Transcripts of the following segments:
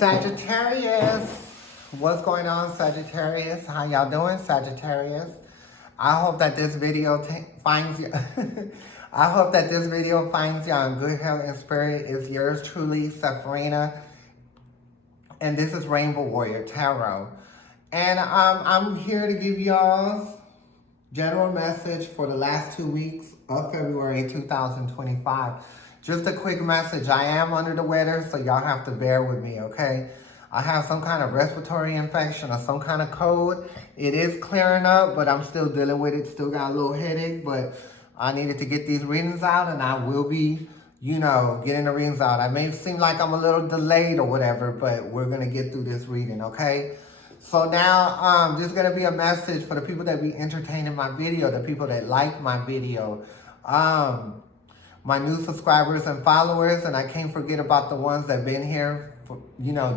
Sagittarius, what's going on, Sagittarius? How y'all doing, Sagittarius? I hope that this video finds you. I hope that this video finds y'all in good health and spirit. It's yours truly, Sabrina, and this is Rainbow Warrior Tarot. And I'm here to give y'all general message for the last 2 weeks of February 2025. Just a quick message. I am under the weather, so y'all have to bear with me, okay? I have some kind of respiratory infection or some kind of cold. It is clearing up, but I'm still dealing with it. Still got a little headache, but I needed to get these readings out, and I will be, getting the readings out. I may seem like I'm a little delayed or whatever, but we're going to get through this reading, okay? So now, this is going to be a message for the people that be entertaining my video, the people that like my video. My new subscribers and followers, and I can't forget about the ones that been here for,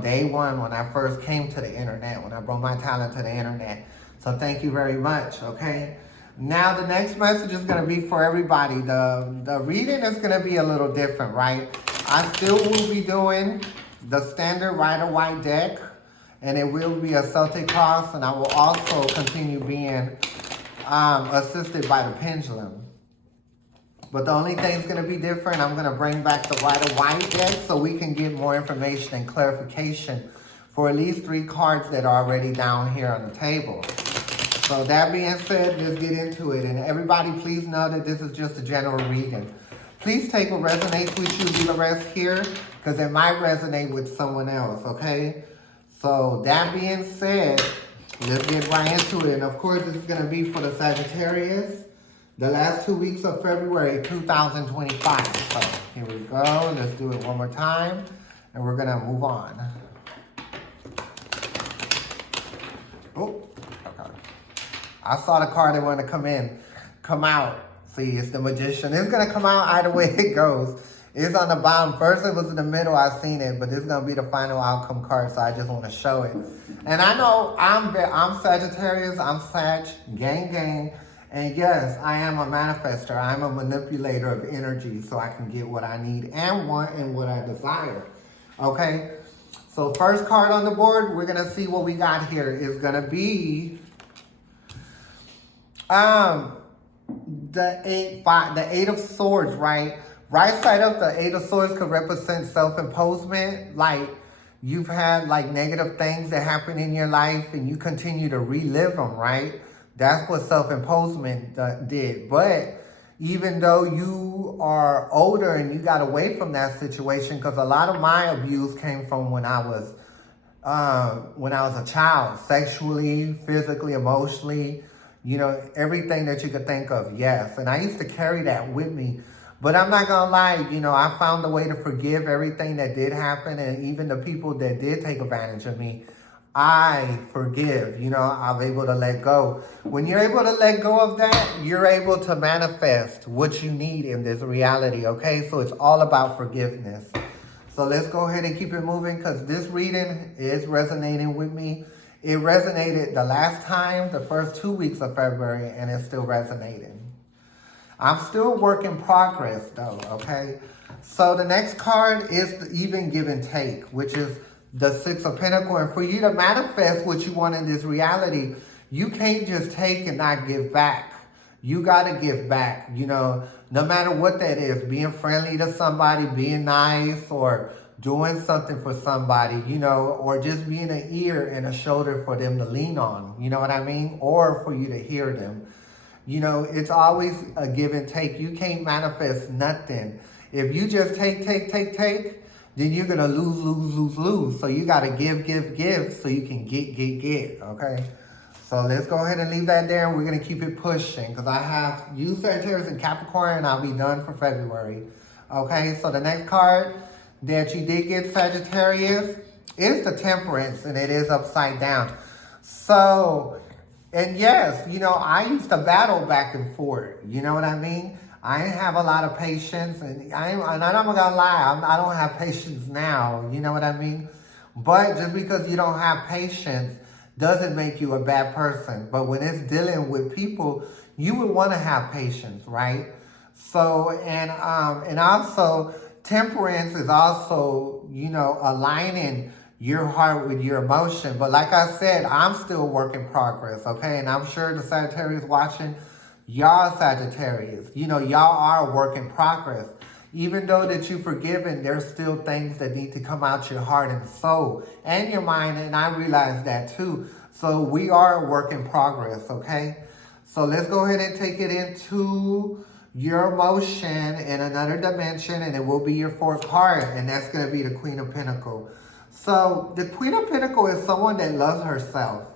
day one when I first came to the internet, when I brought my talent to the internet. So thank you very much, okay? Now the next message is going to be for everybody. The reading is going to be a little different, right? I still will be doing the standard Rider-Waite deck, and it will be a Celtic cross, and I will also continue being assisted by the pendulum. But the only thing that's going to be different, I'm going to bring back the Rider-Waite deck so we can get more information and clarification for at least 3 cards that are already down here on the table. So that being said, let's get into it. And everybody, please know that this is just a general reading. Please take what resonates with you, leave the rest here, because it might resonate with someone else, okay? So that being said, let's get right into it. And of course, this is going to be for the Sagittarius. The last 2 weeks of February 2025. So here we go. Let's do it one more time. And we're going to move on. Oh, okay. I saw the card that wanted to come out. See, it's the Magician. It's going to come out either way it goes. It's on the bottom. First it was in the middle. I seen it. But this is going to be the final outcome card. So I just want to show it. And I know I'm Sagittarius. I'm Sag. Gang. And yes, I am a manifester. I'm a manipulator of energy so I can get what I need and want and what I desire. Okay? So first card on the board, we're going to see what we got here is going to be the Eight of Swords, right? Right side up, the Eight of Swords could represent self-imposement. Like you've had like negative things that happen in your life and you continue to relive them, right? That's what self-imposement did. But even though you are older and you got away from that situation, because a lot of my abuse came from when I was a child, sexually, physically, emotionally, everything that you could think of, yes. And I used to carry that with me. But I'm not going to lie, I found a way to forgive everything that did happen, and even the people that did take advantage of me. I forgive, I'm able to let go. When you're able to let go of that, you're able to manifest what you need in this reality, okay? So it's all about forgiveness. So let's go ahead and keep it moving because this reading is resonating with me. It resonated the last time, the first 2 weeks of February, and it's still resonating. I'm still a work in progress though, okay? So the next card is the even give and take, which is the Six of Pentacles. And for you to manifest what you want in this reality, you can't just take and not give back. You got to give back, no matter what that is. Being friendly to somebody, being nice, or doing something for somebody, or just being an ear and a shoulder for them to lean on, you know what I mean? Or for you to hear them. It's always a give and take. You can't manifest nothing. If you just take, then you're going to lose. So you got to give so you can get, okay? So let's go ahead and leave that there. And we're going to keep it pushing because I have you, Sagittarius and Capricorn, and I'll be done for February. Okay, so the next card that you did get, Sagittarius, is the Temperance, and it is upside down. So, and yes, I used to battle back and forth. You know what I mean? I didn't have a lot of patience, and I'm not gonna lie, I don't have patience now, you know what I mean? But just because you don't have patience doesn't make you a bad person. But when it's dealing with people, you would want to have patience, right? So, and also, temperance is also, aligning your heart with your emotion. But like I said, I'm still a work in progress, okay? And I'm sure the Sagittarius watching, y'all Sagittarius, you know, y'all are a work in progress. Even though that you've forgiven, there's still things that need to come out your heart and soul and your mind, and I realize that too. So we are a work in progress, okay? So let's go ahead and take it into your emotion in another dimension, and it will be your fourth card, and that's going to be the Queen of Pentacles. So the Queen of Pentacles is someone that loves herself.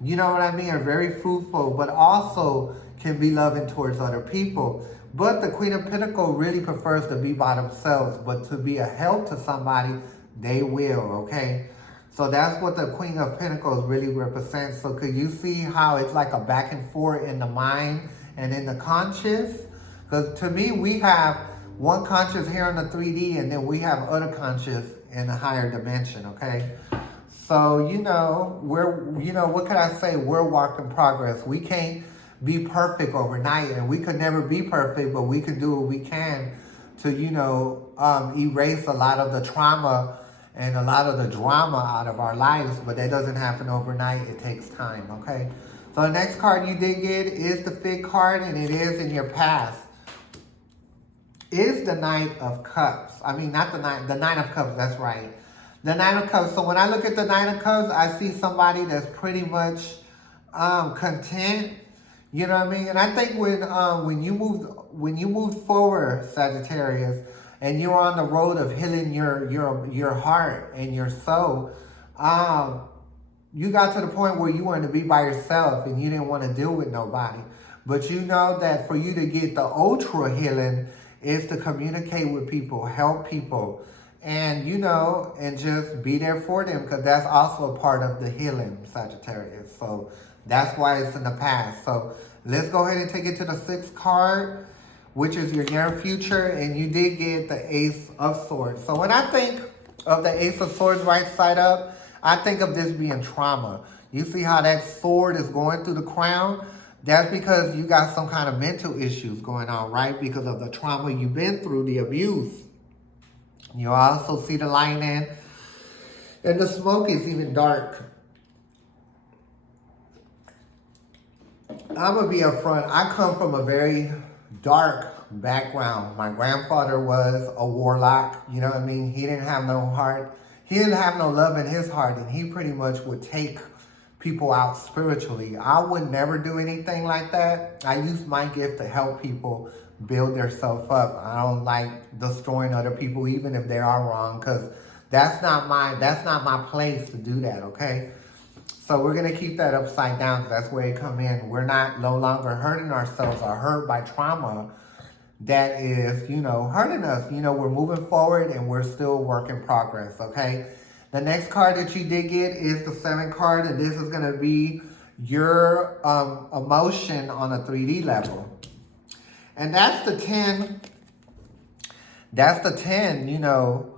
You know what I mean? Are very fruitful, but also can be loving towards other people. But the Queen of Pentacles really prefers to be by themselves, but to be a help to somebody, they will, okay? So that's what the Queen of Pentacles really represents. So could you see how it's like a back and forth in the mind and in the conscious? Because to me, we have one conscious here in the 3D, and then we have other conscious in a higher dimension, okay? So, you know, what can I say? We're a work in progress. We can't be perfect overnight, and we could never be perfect, but we can do what we can to, you know, erase a lot of the trauma and a lot of the drama out of our lives, but that doesn't happen overnight. It takes time, okay? So the next card you did get is the Fifth card, and it is in your past. Is the Knight of Cups. I mean, not the Nine of Cups, that's right. The Nine of Cups. So when I look at the Nine of Cups, I see somebody that's pretty much content. You know what I mean? And I think when you move forward, Sagittarius, and you're on the road of healing your heart and your soul, you got to the point where you wanted to be by yourself and you didn't want to deal with nobody. But you know that for you to get the ultra healing is to communicate with people, help people, and, you know, and just be there for them, because that's also a part of the healing, Sagittarius. So that's why it's in the past. So let's go ahead and take it to the sixth card, which is your near future, and you did get the Ace of Swords. So when I think of the Ace of Swords right side up, I think of this being trauma. You see how that sword is going through the crown? That's because you got some kind of mental issues going on, right? Because of the trauma you've been through, the abuse. You also see the lightning, and the smoke is even dark. I'm going to be upfront. I come from a very dark background. My grandfather was a warlock. You know what I mean? He didn't have no heart. He didn't have no love in his heart, and he pretty much would take people out spiritually. I would never do anything like that. I use my gift to help people build themselves up. I don't like destroying other people, even if they are wrong, because that's not my place to do that, okay? So we're going to keep that upside down, because that's where it come in. We're no longer hurting ourselves or hurt by trauma that is, you know, hurting us. You know, we're moving forward and we're still a work in progress, okay? The next card that you did get is the 7th card, and this is going to be your emotion on a 3D level. And that's the 10, you know,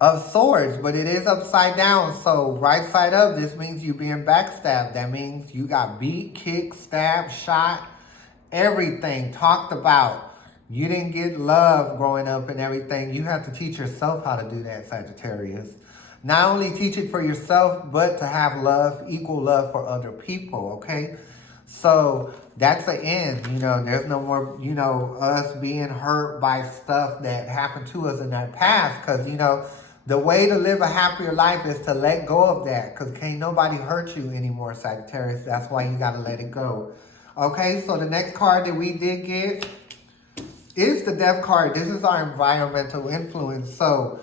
of swords, but it is upside down. So right side up, this means you being backstabbed. That means you got beat, kicked, stabbed, shot, everything talked about. You didn't get love growing up and everything. You have to teach yourself how to do that, Sagittarius. Not only teach it for yourself, but to have love, equal love for other people, okay? So that's the end, you know. There's no more, you know, us being hurt by stuff that happened to us in that past, because, you know, the way to live a happier life is to let go of that, because can't nobody hurt you anymore, Sagittarius. That's why you got to let it go. Okay, so the next card that we did get is the Death card. This is our environmental influence. So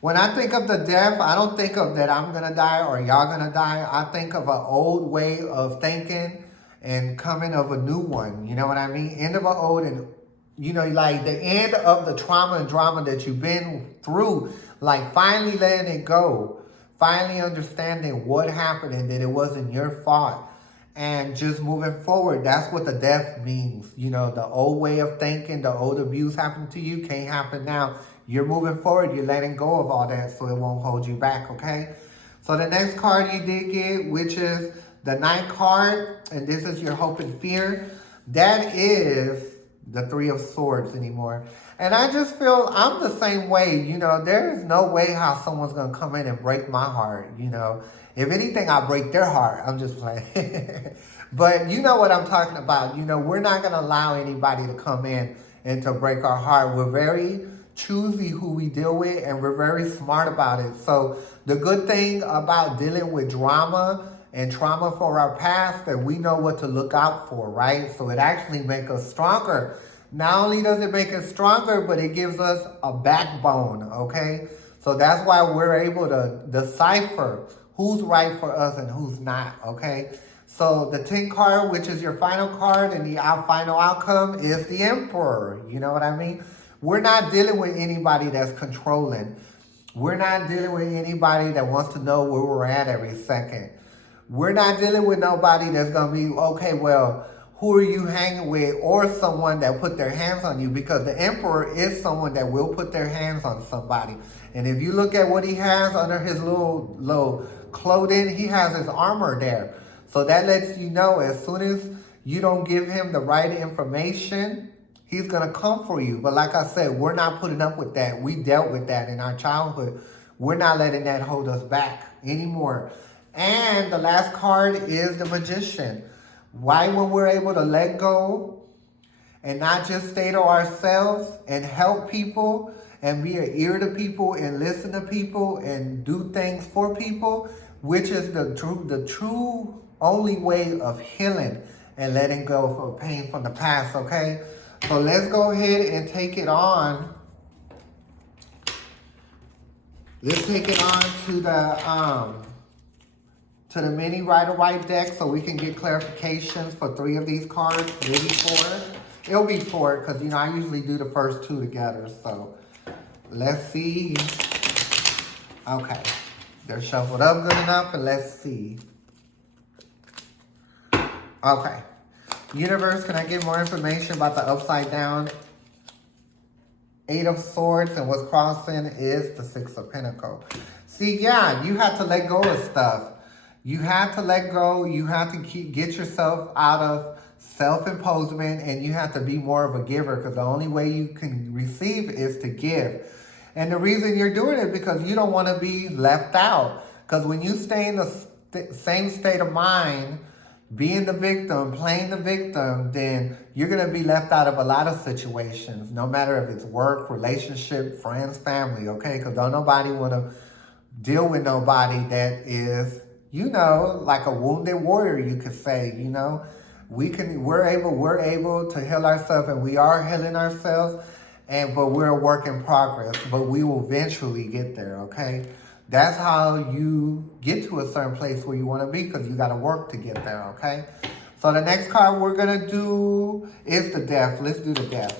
when I think of the death, I don't think of that I'm going to die or y'all going to die. I think of an old way of thinking and coming of a new one. You know what I mean? End of an old, and, you know, like the end of the trauma and drama that you've been through. Like finally letting it go. Finally understanding what happened and that it wasn't your fault. And just moving forward. That's what the death means. You know, the old way of thinking, the old abuse happened to you, can't happen now. You're moving forward. You're letting go of all that so it won't hold you back, okay? So the next card you did get, which is the 9th card, and this is your hope and fear. That is the Three of Swords anymore. And I just feel I'm the same way. You know, there is no way how someone's going to come in and break my heart. You know, if anything, I break their heart. I'm just playing. But you know what I'm talking about. You know, we're not going to allow anybody to come in and to break our heart. We're very choosy who we deal with, and we're very smart about it. So the good thing about dealing with drama and trauma for our past, that we know what to look out for, right? So it actually makes us stronger. Not only does it make us stronger, but it gives us a backbone, okay? So that's why we're able to decipher who's right for us and who's not, okay? So the 10 card, which is your final card, and the final outcome is the Emperor. You know what I mean? We're not dealing with anybody that's controlling. We're not dealing with anybody that wants to know where we're at every second. We're not dealing with nobody that's going to be, okay, well, who are you hanging with, or someone that put their hands on you, because the Emperor is someone that will put their hands on somebody. And if you look at what he has under his little clothing, he has his armor there. So that lets you know as soon as you don't give him the right information, he's going to come for you. But like I said, we're not putting up with that. We dealt with that in our childhood. We're not letting that hold us back anymore. And the last card is the Magician. Why, when we're able to let go and not just stay to ourselves and help people and be an ear to people and listen to people and do things for people, which is the true only way of healing and letting go of pain from the past, okay? So let's go ahead and take it on. Let's take it on to the mini Rider-Waite deck so we can get clarifications for 3 of these cards, maybe 4. It'll be 4 because, you know, I usually do the first 2 together. So let's see. Okay. They're shuffled up good enough, and let's see. Okay. Universe, can I get more information about the upside down 8 of Swords, and what's crossing is the 6 of Pentacles. See, yeah, you have to let go of stuff. You have to let go. You have to get yourself out of self-imposement, and you have to be more of a giver, because the only way you can receive is to give. And the reason you're doing it because you don't want to be left out. Because when you stay in the same state of mind, being the victim, playing the victim, then you're going to be left out of a lot of situations, no matter if it's work, relationship, friends, family, okay? Because don't nobody want to deal with nobody that is, you know, like a wounded warrior, you could say, you know. We're able to heal ourselves, and we are healing ourselves, but we're a work in progress, but we will eventually get there, okay? That's how you get to a certain place where you want to be, because you got to work to get there, okay? So the next card we're going to do is the Death. Let's do the Death.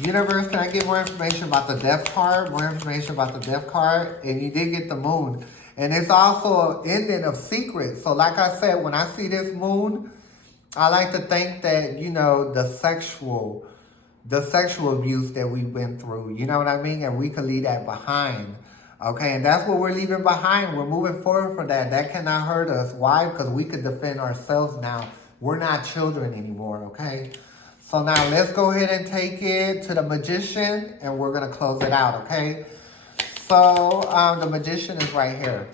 Universe, can I get more information about the Death card? More information about the Death card? And you did get the Moon. And it's also an ending of secrets. So like I said, when I see this Moon, I like to think that, you know, the sexual abuse that we've been through, you know what I mean? And we can leave that behind. Okay, and that's what we're leaving behind. We're moving forward from that. That cannot hurt us. Why? Because we can defend ourselves now. We're not children anymore, okay? So now let's go ahead and take it to the Magician, and we're going to close it out, okay? So the Magician is right here.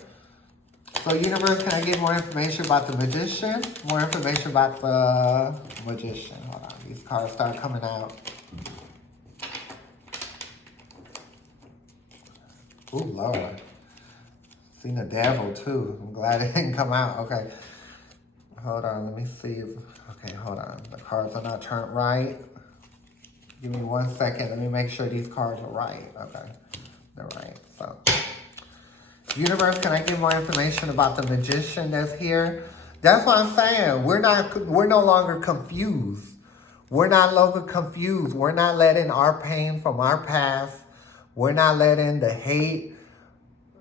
So Universe, can I get more information about the Magician? More information about the Magician. Hold on, these cards start coming out. Oh, Lord. Seen the Devil, too. I'm glad it didn't come out. Okay. Hold on. Let me see if... Okay, hold on. The cards are not turned right. Give me 1 second. Let me make sure these cards are right. Okay. They're right. So, Universe, can I get more information about the Magician that's here? That's what I'm saying. We're no longer confused. We're not longer confused. We're not letting our pain from our past, we're not letting the hate,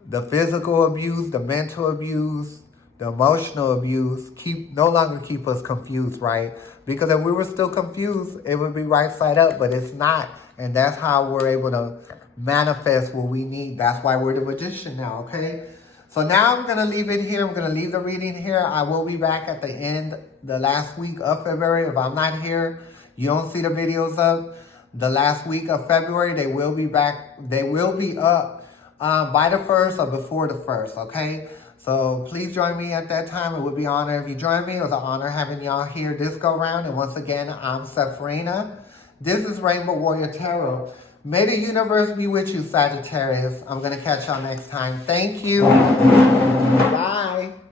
the physical abuse, the mental abuse, the emotional abuse no longer keep us confused, right? Because if we were still confused, it would be right side up, but it's not. And that's how we're able to manifest what we need. That's why we're the Magician now, okay? So now I'm going to leave it here. I'm going to leave the reading here. I will be back at the last week of February. If I'm not here, you don't see the videos up the last week of February, they will be back. They will be up by the 1st or before the 1st, okay? So please join me at that time. It would be an honor if you join me. It was an honor having y'all here this go round. And once again, I'm Sepharina. This is Rainbow Warrior Tarot. May the universe be with you, Sagittarius. I'm going to catch y'all next time. Thank you. Bye.